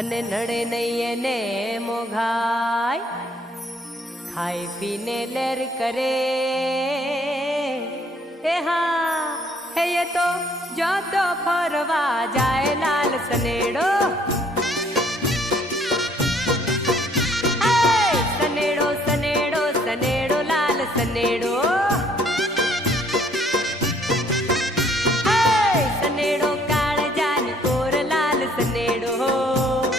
અને નડે નહીં એને મોઘાય, ખાઈ પીને લેર કરે એ હા હે એ તો જો તો ફરવા જાય લાલ સનેડો।